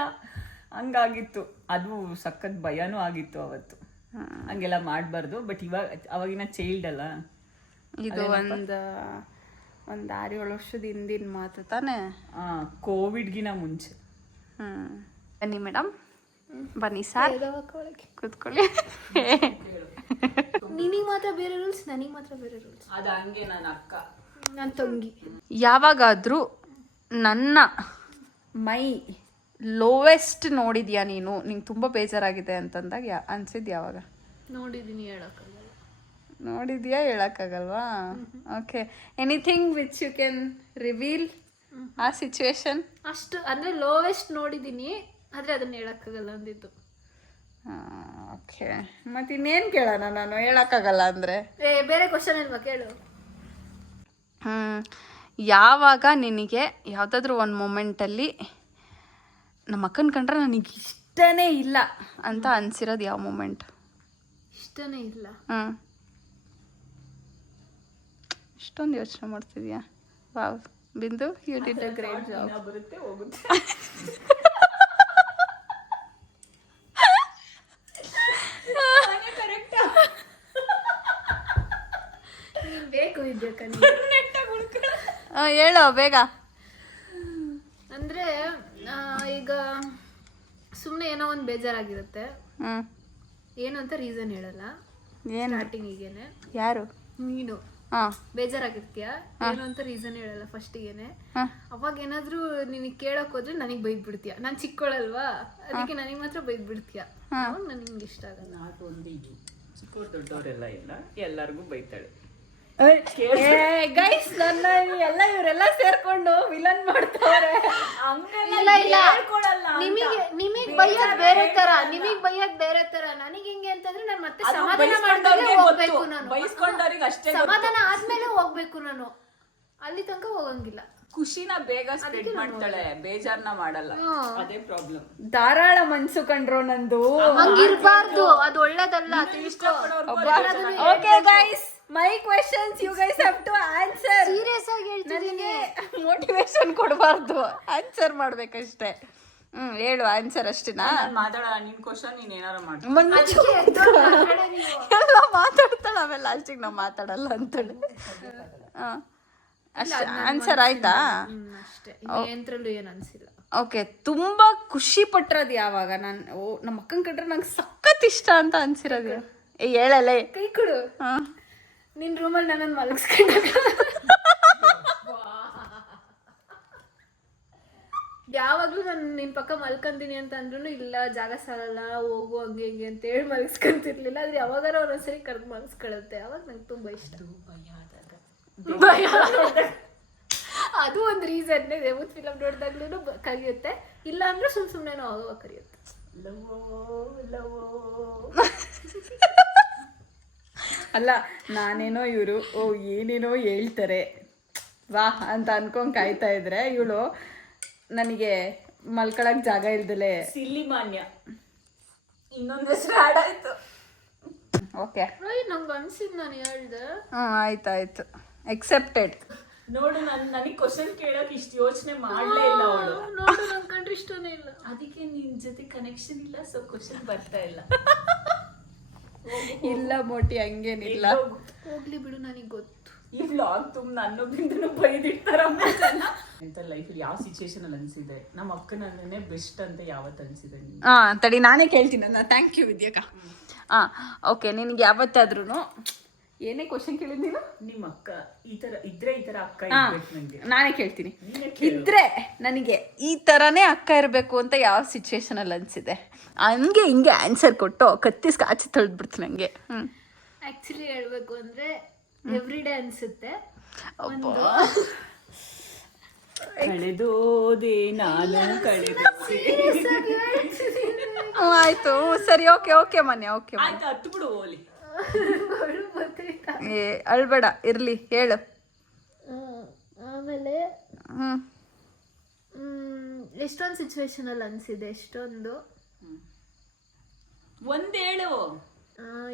ಹಂಗಾಗಿತ್ತು. ಅದು ಸಖತ್ ಭಯನೂ ಆಗಿತ್ತು ಅವತ್ತು. ಹಂಗೆಲ್ಲ ಮಾಡ್ಬಾರ್ದು. ಬಟ್ ಇವಾಗ ಅವಾಗಿನ ಚೈಲ್ಡ್ ಅಲ್ಲ ಇದು. ಒಂದು 6-7 ವರ್ಷದ ಹಿಂದಿನ ಮಾತು ತಾನೆ, ಕೋವಿಡ್ಗಿನ ಮುಂಚೆ. ಬನ್ನಿ ಮೇಡಮ್, ಬನ್ನಿ ಸಾರ್, ಕೂತ್ಕೊಳ್ಳಿ. ನಿನಗೆ ಮಾತ್ರ ಬೇರೆ ರೂಲ್ಸ್, ನನಗೆ ಮಾತ್ರ ಬೇರೆ ರೂಲ್ಸ್. ಅದ ಹಂಗೆ ನನ್ನ ಅಕ್ಕ, ನನ್ನ ತಂಗಿ. ಯಾವಾಗಾದ್ರೂ ನನ್ನ ಮೈ ಲೋವೆಸ್ಟ್ ನೋಡಿದ್ಯಾ ನೀನು, ನಿಂಗೆ ತುಂಬ ಬೇಜಾರಾಗಿದೆ ಅಂತಂದಾಗ ಅನ್ಸಿದ್ ಯಾವಾಗ? ನೋಡಿದೀನಿ, ಹೇಳಕ್ಕಾಗಲ್ಲ. ನೋಡಿದ್ಯಾ, ಹೇಳಕ್ಕಾಗಲ್ವಾ? Okay, anything which you can reveal ಆ ಸಿಚುವೇಶನ್? ಅಷ್ಟು ಅಂದ್ರೆ ಲೋವೆಸ್ಟ್ ನೋಡಿದೀನಿ, ಆದ್ರೆ ಅದನ್ನ ಹೇಳಕ್ಕಾಗಲ್ಲ ಅಂದಿದ್ದು. ಓಕೆ, ಮತ್ತೆ ಇನ್ನೇನು ಕೇಳೋಣ ನಾನು, ಹೇಳಕ್ಕಾಗಲ್ಲ ಅಂದ್ರೆ? ಬೇರೆ ಕ್ವಶನ್ ಇಲ್ವಾ, ಕೇಳು. ಯಾವಾಗ ನಿನಗೆ ಯಾವುದಾದ್ರೂ ಒಂದು ಮೂಮೆಂಟಲ್ಲಿ ನಮ್ಮ ಅಕ್ಕನ ಕಂಡ್ರೆ ನನಗೆ ಇಷ್ಟನೇ ಇಲ್ಲ ಅಂತ ಅನ್ಸಿರೋದು ಯಾವ ಮೂಮೆಂಟ್? ಇಷ್ಟನೇ ಇಲ್ಲ. ಇಷ್ಟೊಂದು ಯೋಚನೆ ಮಾಡ್ತಿದ್ಯಾ? Wow Bindu, you did a great job. ಬರುತ್ತೆ ಹೋಗುತ್ತೆ. ಬೇಕು ಹೇಳೋ ಬೇಗ. ಅಂದ್ರೆ ಈಗ ಸುಮ್ಮನೆ ಏನೋ ಒಂದು ಬೇಜಾರಾಗಿರುತ್ತೆ, ಏನು ಅಂತ ರೀಸನ್ ಹೇಳಲ್ಲ. ಸ್ಟಾರ್ಟಿಂಗಿಗೆನೆ ಯಾರು ನೀನು ಬೇಜಾರಾಗಿರ್ತೀಯ, ಏನು ಅಂತ ರೀಸನ್ ಹೇಳಲ್ಲ ಫಸ್ಟಿಗೆನೆ. ಅವಾಗ ಏನಾದ್ರು ನಿನಗೆ ಕೇಳಕ್ ಹೋದ್ರೆ ನನಗೆ ಬೈದ್ ಬಿಡ್ತೀಯ. ನಾನ್ ಚಿಕ್ಕೋಳಲ್ವಾ, ಅದಕ್ಕೆ ನನಗೆ ಮಾತ್ರ ಬೈದ್ ಬಿಡ್ತೀಯ. ನನಗೆ ಇಷ್ಟ ಆಗಲ್ಲ. ಚಿಕ್ಕವ್ರು ದೊಡ್ಡವರೆಲ್ಲ ಇಲ್ಲ, ಎಲ್ಲರಿಗೂ ಬೈತಾಳೆ. ಗೈಸ್, ನನ್ನ ಇವರೆಲ್ಲ ಸೇರ್ಕೊಂಡು ವಿಲನ್ ಮಾಡ್ತಾರೆ. ನಿಮಗ್ ಬೈಯೋದ್ ಬೇರೆ ತರ, ನಿಮಗ್ ಬೈಯೋದ್ ಬೇರೆ ತರ. ನನಗೆ ಹೆಂಗೆ ಅಂತಂದ್ರೆ ನಾನು ಮತ್ತೆ ಸಮಾಧಾನ ಮಾಡಿದ್ರೆ ಹೋಗ್ಬೇಕು. ನಾನು ಬೈಸ್ಕೊಂಡವ್ರಿಗೆ ಅಷ್ಟೇ, ಸಮಾಧಾನ ಆದ್ಮೇಲೆ ಹೋಗ್ಬೇಕು. ನಾನು ಅಲ್ಲಿ ತನಕ ಹೋಗಂಗಿಲ್ಲ. ಖುಷಿನ ಬೇಗ ಸ್ಪ್ರೆಡ್ ಮಾಡ್ತಾಳೆ, ಬೇಜಾರ್ನ ಮಾಡಲ್ಲ. ಅದೇ ಪ್ರಾಬ್ಲಮ್. ಧಾರಾಳ ಮನ್ಸು ಕಂಡ್ರು ನಂದು. ಹಂಗಿರ್ಬಾರ್ದು, ಅದು ಒಳ್ಳೇದಲ್ಲ, ತಿಳ್ಕೊ. Okay guys, my questions you guys have to answer. Serious ಆಗಿ ಹೇಳ್ತಿದ್ದೀನಿ, ಮೋಟಿವೇಶನ್ ಕೊಡಬಾರ್ದು, ಆನ್ಸರ್ ಮಾಡ್ಬೇಕಷ್ಟೇ. ಹೇಳು ಆನ್ಸರ್ ಅಷ್ಟೇನಾ? ಮಾತಾಡಲ್ಲ, ನಿನ್ ಕ್ವಶನ್ ನೀನ್ ಏನಾರ ಮಾಡ್ತೀನಿ. ಎಲ್ಲ ಮಾತಾಡ್ತಾಳೆ, ಆಮೇಲೆ ಲಾಸ್ಟಿಗೆ ನಾವು ಮಾತಾಡಲ್ಲ ಅಂತೇಳಿ. ಅಷ್ಟೇ ಆನ್ಸರ್ ಆಯ್ತಾ? ಅಷ್ಟೇ, ಎಂತ್ರಲ್ಲೂ ಏನು ಅನ್ಸಿಲ್ಲ. ಓಕೆ, ತುಂಬಾ ಖುಷಿ ಪಟ್ಟಿರೋದು ಯಾವಾಗ? ನಾನು ನಮ್ಮ ಅಕ್ಕನ ಕಂಡ್ರೆ ನಂಗೆ ಸಖತ್ ಇಷ್ಟ ಅಂತ ಅನ್ಸಿರೋದು ಹೇಳಲ್ಲ. ಕೈ ಕೊಡು. ಹಾಂ, ನಿನ್ ರೂಮಲ್ಲಿ ನನ್ನನ್ನು ಮಲಗಿಸ್ಕೊಂಡಾಗ ಯಾವಾಗ್ಲೂ ನಾನು ನಿನ್ ಪಕ್ಕ ಮಲ್ಕೊಂತೀನಿ ಅಂತ ಅಂದ್ರೂ ಇಲ್ಲ ಜಾಗ ಸಾಲಲ್ಲ ಹೋಗು ಹಂಗೆ ಹಿಂಗೆ ಅಂತ ಹೇಳಿ ಮಲಗಿಸ್ಕೊಂತಿರ್ಲಿಲ್ಲ. ಆದ್ರೆ ಯಾವಾಗಾರ ಒಂದೊಂದ್ಸರಿ ಕರೆದು ಮಲಗಿಸ್ಕೊಳುತ್ತೆ. ಅವಾಗ ನಂಗೆ ತುಂಬಾ ಇಷ್ಟ. ಭಯ ಅದು ಒಂದು ರೀಸನ್. ದೇವದ ಫಿಲಮ್ ನೋಡಿದಾಗ್ಲೂ ಕರಿಯುತ್ತೆ, ಇಲ್ಲ ಅಂದ್ರೆ ಸುಮ್ಮನೆ ಆಗುವಾಗ ಕರಿಯುತ್ತೆ. ಅಲ್ಲ, ನಾನೇನೋ ಇವರು ಏನೇನೋ ಹೇಳ್ತಾರೆ ವಾ ಅಂತ ಅನ್ಕೊಂಡ್ ಕಾಯ್ತಾ ಇದ್ರೆ ಇವಳು ನನಗೆ ಮಲ್ಕೊಳಕ್ ಜಾಗ ಇಲ್ದಲೆ ಸಿಲ್ಲಿ ಮಾನ್ಯ ಇನ್ನೊಂದು ಹೆಸರು ಆಡಾಯ್ತು. ಓಕೆ, ನಂಗೆ ಅನ್ಸಿದ್ ನಾನು ಹೇಳ್ದೆ. ಆಯ್ತಾಯ್ತು, ಎಕ್ಸೆಪ್ಟೆಡ್. ನೋಡು, ನನಗೆ ಕ್ವಶನ್ ಕೇಳಕ್ ಇಷ್ಟು ಯೋಚನೆ ಮಾಡ್ಲೇ ಇಲ್ಲ ಅವಳು. ನೋಡು, ನನ್ ಕಂಡ್ರೆ ಇಷ್ಟನೇ ಇಲ್ಲ. ಅದಕ್ಕೆ ನಿನ್ ಜೊತೆ ಕನೆಕ್ಷನ್ ಇಲ್ಲ, ಸೊ ಕ್ವಶನ್ ಬರ್ತಾ ಇಲ್ಲ. ಇಲ್ಲ ಮೋಟಿ, ಹಂಗೇನಿಲ್ಲ. ಹೋಗ್ಲಿ ಬಿಡು, ನನಗೆ ಗೊತ್ತು. ಈ ವ್ಲಾಗ್ ನನ್ನೊಬ್ಬಿಂದನೂ ಬೈದಿಡ್ತಾರ ಎಂತ ಲೈಫಲ್ಲಿ ಯಾವ ಸಿಚುಯೇಷನ್ ಅಲ್ಲಿ ಅನ್ಸಿದೆ ನಮ್ಮ ಅಕ್ಕನೇ ಬೆಸ್ಟ್ ಅಂತ ಯಾವತ್ತು ಅನ್ಸಿದೆ? ತಡಿ, ನಾನೇ ಕೇಳ್ತೀನಿ. Thank you ವಿದ್ಯಕ್ಕ. ಓಕೆ, ನಿನಗೆ ಯಾವತ್ತಾದ್ರೂ ಏನೇ ಕ್ವಶನ್ ಕೇಳಿದ್ ನೀನು? ನಿಮ್ಮ ಅಕ್ಕ ಈ ತರ ಅಕ್ಕ ಇರ್ಬೇಕು ನಂಗೆ. ನಾನೇ ಕೇಳ್ತೀನಿ. ಇದ್ರೆ ನನಗೆ ಈ ತರನೇ ಅಕ್ಕ ಇರಬೇಕು ಅಂತ ಯಾವ ಸಿಚುಯೇಷನ್ ಅಲ್ಲಿ ಅನ್ಸಿದೆ? ಹಂಗೆ ಹಿಂಗೆ ಆನ್ಸರ್ ಕೊಟ್ಟು ಕತ್ತಿಸ್ ಕಾಚಿ ತೊಳೆದ್ಬಿಡ್ತೀನಿ ನಂಗೆ. ಆಕ್ಚುಲಿ ಹೇಳ್ಬೇಕು ಅಂದ್ರೆ ಎವ್ರಿ ಡೇ ಅನ್ಸುತ್ತೆ. ಕಳೆದೋದೆ ನಾನು ಆಯ್ತು, ಸರಿ, ಓಕೆ ಓಕೆ ಮನೆ, ಓಕೆ. ಆಯ್ತು, ಹತ್ತು ಬಿಡು ಓಲಿ. ಅಳ್ಬೇಡ, ಇರ್ಲಿ, ಹೇಳು. ಆಮೇಲೆ ಎಷ್ಟೊಂದು ಸಿಚುವೇಶನ್ ಅಲ್ಲಿ ಅನ್ಸಿದೆ, ಎಷ್ಟೊಂದು. ಒಂದೇಳು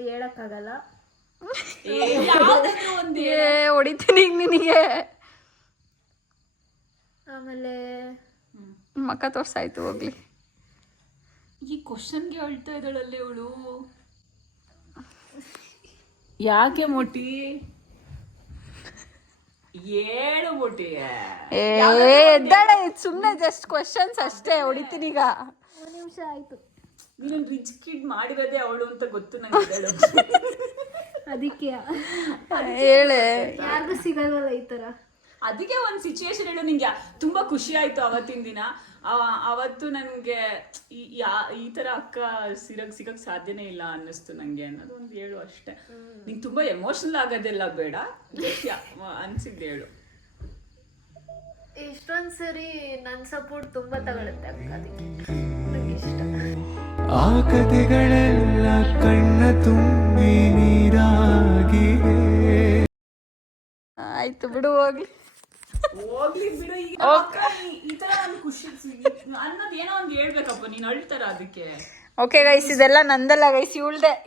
ಹೇಳಕ್ಕಾಗಲ್ಲ. ಹೊಡಿತೀನಿ ನಿನಗೆ. ಆಮೇಲೆ ಮಕ್ಕ ತೋರ್ಸಾಯ್ತು, ಹೋಗ್ಲಿ. ಈ ಕ್ವಶನ್ಗೆ ಹೇಳ್ತಾ ಇದ್ದಾಳಲ್ಲಿ ಅವಳು. ಯಾಕೆ ಮೋಟಿ? ಏಳು ಮೋಟಿ. ಎದ್ದಾಳೆ, ಸುಮ್ಮನೆ ಜಸ್ಟ್ ಕ್ವಶನ್ಸ್ ಅಷ್ಟೇ, ಹೊಡಿತೀನಿ ಈಗ. 1 ನಿಮಿಷ ಆಯ್ತು. ನೀನು ರಿಚ್ ಕಿಡ್ ಮಾಡಿರೋದೇ ಅವಳು ಅಂತ ಗೊತ್ತು ನಂಗೆ. ಅದಕ್ಕೆ ಹೇಳೆ, ಯಾರಿಗೂ ಸಿಗಲ್ವಲ್ಲ ಈ ತರ. ಅದಕ್ಕೆ ಒಂದು ಸಿಚುಯೇಷನ್ ಹೇಳು. ನಿಂಗೆ ತುಂಬಾ ಖುಷಿ ಆಯ್ತು ಅವತ್ತಿನ ದಿನ. ಅವತ್ತು ನನ್ಗೆ ಈ ತರ ಅಕ್ಕ ಸಿಗಕ್ ಸಾಧ್ಯನೇ ಇಲ್ಲ ಅನ್ನಿಸ್ತು ನಂಗೆ ಅನ್ನೋದು ಒಂದು ಹೇಳು ಅಷ್ಟೇ. ನಿಂಗೆ ತುಂಬಾ ಎಮೋಷನಲ್ ಆಗೋದೆಲ್ಲ ಬೇಡ, ಅನ್ಸಿದ್ದು ಹೇಳು. ಎಷ್ಟೊಂದ್ ಸರಿ ನನ್ ಸಪೋರ್ಟ್ ತುಂಬಾ ತಗೊಳುತ್ತೆ ಅಕ್ಕ, ಅದಕ್ಕೆ ನಂಗೆ ಇಷ್ಟ. ಆ ಕಥೆಗಳೆಲ್ಲ ಕಣ್ಣ ತುಂಬಿ ನೀರಾಗಿದೆ. ಆಯ್ತು ಬಿಡು, ಹೋಗ್ಲಿ ಬಿಡು. ಈಗ ಈ ತರ ನನ್ ಖುಷಿ ಅನ್ನೋದು ಏನೋ ಒಂದು ಹೇಳ್ಬೇಕಪ್ಪ, ನೀನ್ ಅಳ್ತಾರ ಅದಕ್ಕೆ. ಓಕೆ ಗೈಸ್, ಇದೆಲ್ಲ ನಂದಲ್ಲ ಗೈಸ್,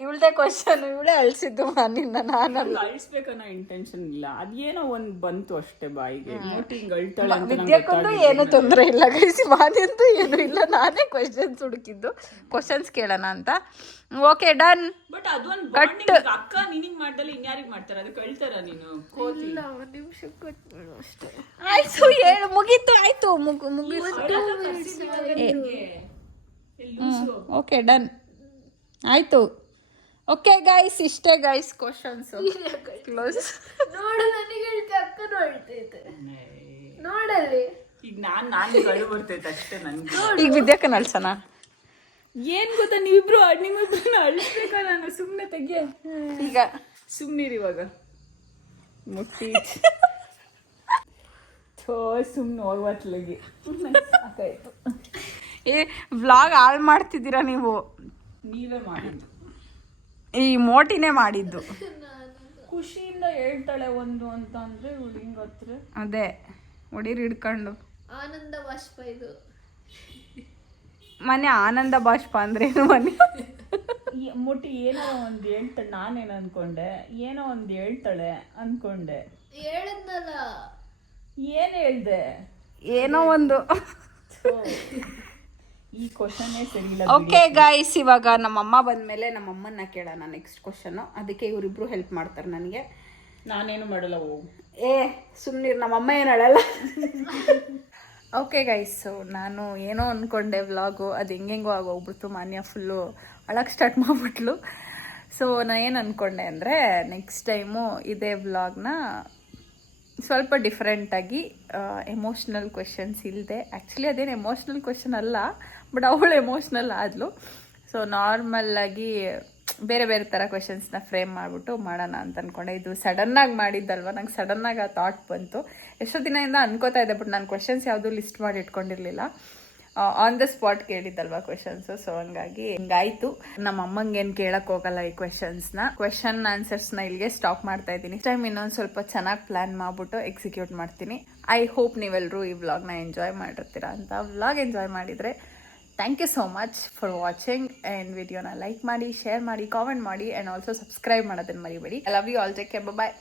ಇವಳ್ದೆ ಕ್ವಶನ್, ಇವಳೇ ಅಳ್ಸಿದ್ದು ನಿನ್ನ. ನಾನಲ್ಲ, ಅಳಿಸ್ಬೇಕನ್ನೋ ಇಂಟೆನ್ಷನ್ ಇಲ್ಲ, ಅದೇನೋ ಒಂದ್ ಬಂತು ಅಷ್ಟೇ ಬಾಯಿಗೆ. ಹಿಂಗ್ ಅಳ್ತಾಳೆ ಅಂತ ವಿದ್ಯಾಕ್ಕಂತೂ ಏನು ತೊಂದರೆ ಇಲ್ಲ ಗೈಸ್, ಮಾದಂತೂ ಏನು ಇಲ್ಲ. ನಾನೇ ಕ್ವಶನ್ಸ್ ಹುಡುಕಿದ್ದು, ಕ್ವಶನ್ಸ್ ಕೇಳೋಣ ಅಂತ. Okay, done. ಬಟ್ ಅದೊಂದು ಅಕ್ಕ ನಿನಗ್ ಮಾಡ್ದಲ್ಲಿ ಇನ್ಯಾರಿಗ್ ಮಾಡ್ತಾರ? ಅದಕ್ಕೆ ಅಳ್ತಾರ ನೀನು? ಇಲ್ಲ, 1 ನಿಮಿಷ ಕೊಟ್ಬಿಡು ಅಷ್ಟೇ. ಆಯ್ತು, ಹೇಳು, ಮುಗೀತು, ಆಯ್ತು, ಮುಗೀತು. ಓಕೆ, ಡನ್, ಆಯ್ತು. ಓಕೆ ಗೈಸ್, ಇಷ್ಟೇ ಗೈಸ್ ಕ್ವಶನ್ಸ್ ಕ್ಲೋಸ್. ನೋಡು, ನನಗೆ ಹೇಳ್ತೆ, ಅಕ್ಕನೂ ಹೇಳ್ತೈತೆ. ನೋಡಲ್ಲಿ ಈಗ ನಾನು ಅಳು ಬರ್ತೈತೆ ಅಷ್ಟೇ ನನ್ಗೆ. ಈಗ ವಿದ್ಯಾಕ ನಲ್ಸನ ಏನ್ ಗೊತ್ತಾ, ನಿಮ್ಮಿಬ್ರು ಅಳಿಸ್ಬೇಕಾ? ನಾನು ಸುಮ್ನೆ ತೆಗಿಯ, ಈಗ ಸುಮ್ನಿರಿ ಇವಾಗ. ಮುಟ್ಟಿ ಸುಮ್ನೆ ಹೋಗ್ವತ್ಲಗಿ ಸಾಕಾಯ್ತು. ವ್ಲಾಗ್ ಹಾಳು ಮಾಡ್ತಿದ್ದೀರಾ ನೀವು. ನೀವೇ ಮಾಡಿದ್ದು, ಈ ಮೋಟಿನೇ ಮಾಡಿದ್ದು. ಖುಷಿಯಿಂದ ಹೇಳ್ತಾಳೆ ಒಂದು ಅಂತ ಅಂದ್ರೆ ಇವಳು ಹಿಂಗ್ ಹತ್ರ ಅದೇ ಹೊಡೀರಿ ಹಿಡ್ಕೊಂಡು. ಆನಂದ ಬಾಷ್ಪ ಇದು. ಮನೆ ಆನಂದ ಬಾಷ್ಪ ಅಂದ್ರೇನು? ಮನೆ ಮುಟ್ಟಿ ಏನೋ ಒಂದು ಹೇಳ್ತಾಳೆ. ನಾನೇನು ಅನ್ಕೊಂಡೆ, ಏನೋ ಒಂದು ಹೇಳ್ತಾಳೆ ಅನ್ಕೊಂಡೆ. ಹೇಳದ್ನಲ್ಲ, ಏನ್ ಹೇಳ್ದೆ? ಏನೋ ಒಂದು. ಈ ಕ್ವಶನ್ನೇ ಸರಿ ಇಲ್ಲ. ಓಕೆ ಗಾಯ್ಸ್, ಇವಾಗ ನಮ್ಮಮ್ಮ ಬಂದ್ಮೇಲೆ ನಮ್ಮಮ್ಮನ್ನ ಕೇಳೋಣ ನೆಕ್ಸ್ಟ್ ಕ್ವಶನು. ಅದಕ್ಕೆ ಇವರಿಬ್ರು ಹೆಲ್ಪ್ ಮಾಡ್ತಾರೆ ನನಗೆ. ನಾನೇನು ಮಾಡಲ್ಲ, ಹೋಗು. ಸುಮ್ಮನಿರು, ನಮ್ಮಮ್ಮ ಏನು ಹೇಳಲ್ಲ. ಓಕೆ ಗೈಸ್, ನಾನು ಏನೋ ಅಂದ್ಕೊಂಡೆ ವ್ಲಾಗು, ಅದು ಹೆಂಗೆಂಗೋ ಆಗೋಗ್ಬಿಡ್ತು. ಮಾನ್ಯ ಫುಲ್ಲು ಅಳಕ್ಕೆ ಸ್ಟಾರ್ಟ್ ಮಾಡಿಬಿಟ್ಲು. ಸೊ ನಾನು ಏನು ಅಂದ್ಕೊಂಡೆ ಅಂದರೆ ನೆಕ್ಸ್ಟ್ ಟೈಮು ಇದೇ ವ್ಲಾಗ್ನ ಸ್ವಲ್ಪ ಡಿಫ್ರೆಂಟಾಗಿ ಎಮೋಷ್ನಲ್ ಕ್ವೆಶನ್ಸ್ ಇಲ್ಲದೆ, ಆ್ಯಕ್ಚುಲಿ ಅದೇನು ಎಮೋಷ್ನಲ್ ಕ್ವೆಶನ್ ಅಲ್ಲ, ಬಟ್ ಅವಳು ಎಮೋಷ್ನಲ್ ಆದಳು. ಸೊ ನಾರ್ಮಲ್ಲಾಗಿ ಬೇರೆ ಬೇರೆ ಥರ ಕ್ವೆಶನ್ಸ್ನ ಫ್ರೇಮ್ ಮಾಡಿಬಿಟ್ಟು ಮಾಡೋಣ ಅಂತ ಅಂದ್ಕೊಂಡೆ. ಇದು ಸಡನ್ನಾಗಿ ಮಾಡಿದ್ದಲ್ವ, ನಂಗೆ ಸಡನ್ನಾಗಿ ಆ ಥಾಟ್ ಬಂತು. ಎಷ್ಟೋ ದಿನದಿಂದ ಅನ್ಕೋತಾ ಇದ್ದೆ, ಬಟ್ ನಾನು ಕ್ವೆಶನ್ಸ್ ಯಾವುದೂ ಲಿಸ್ಟ್ ಮಾಡಿ ಇಟ್ಕೊಂಡಿರಲಿಲ್ಲ. ಆನ್ ದ ಸ್ಪಾಟ್ ಕೇಳಿದ್ದಲ್ವಾ ಕ್ವೆಶನ್ಸು, ಸೊ ಹಂಗಾಗಿ ಹಿಂಗಾಯ್ತು. ನಮ್ಮ ಅಮ್ಮಂಗೆ ಏನು ಕೇಳಕ್ ಹೋಗಲ್ಲ ಈ ಕ್ವೆಶನ್ ಆನ್ಸರ್ಸ್ನ ಇಲ್ಲಿಗೆ ಸ್ಟಾಪ್ ಮಾಡ್ತಾ ಇದ್ದೀನಿ. ಟೈಮ್ ಇನ್ನೊಂದು ಸ್ವಲ್ಪ ಚೆನ್ನಾಗಿ ಪ್ಲಾನ್ ಮಾಡ್ಬಿಟ್ಟು ಎಕ್ಸಿಕ್ಯೂಟ್ ಮಾಡ್ತೀನಿ. ಐ ಹೋಪ್ ನೀವೆಲ್ಲರೂ ಈ ವ್ಲಾಗ್ನ ಎಂಜಾಯ್ ಮಾಡಿರ್ತೀರಾ ಅಂತ. ವ್ಲಾಗ್ ಎಂಜಾಯ್ ಮಾಡಿದರೆ thank you so much for watching. And ವಿಡಿಯೋನ ಲೈಕ್ ಮಾಡಿ, ಶೇರ್ ಮಾಡಿ, ಕಾಮೆಂಟ್ ಮಾಡಿ, ಆ್ಯಂಡ್ ಆಲ್ಸೋ ಸಬ್ಸ್ಕ್ರೈಬ್ ಮಾಡೋದನ್ನು ಮರಿಬೇಡಿ. I love you all. Take care, bye.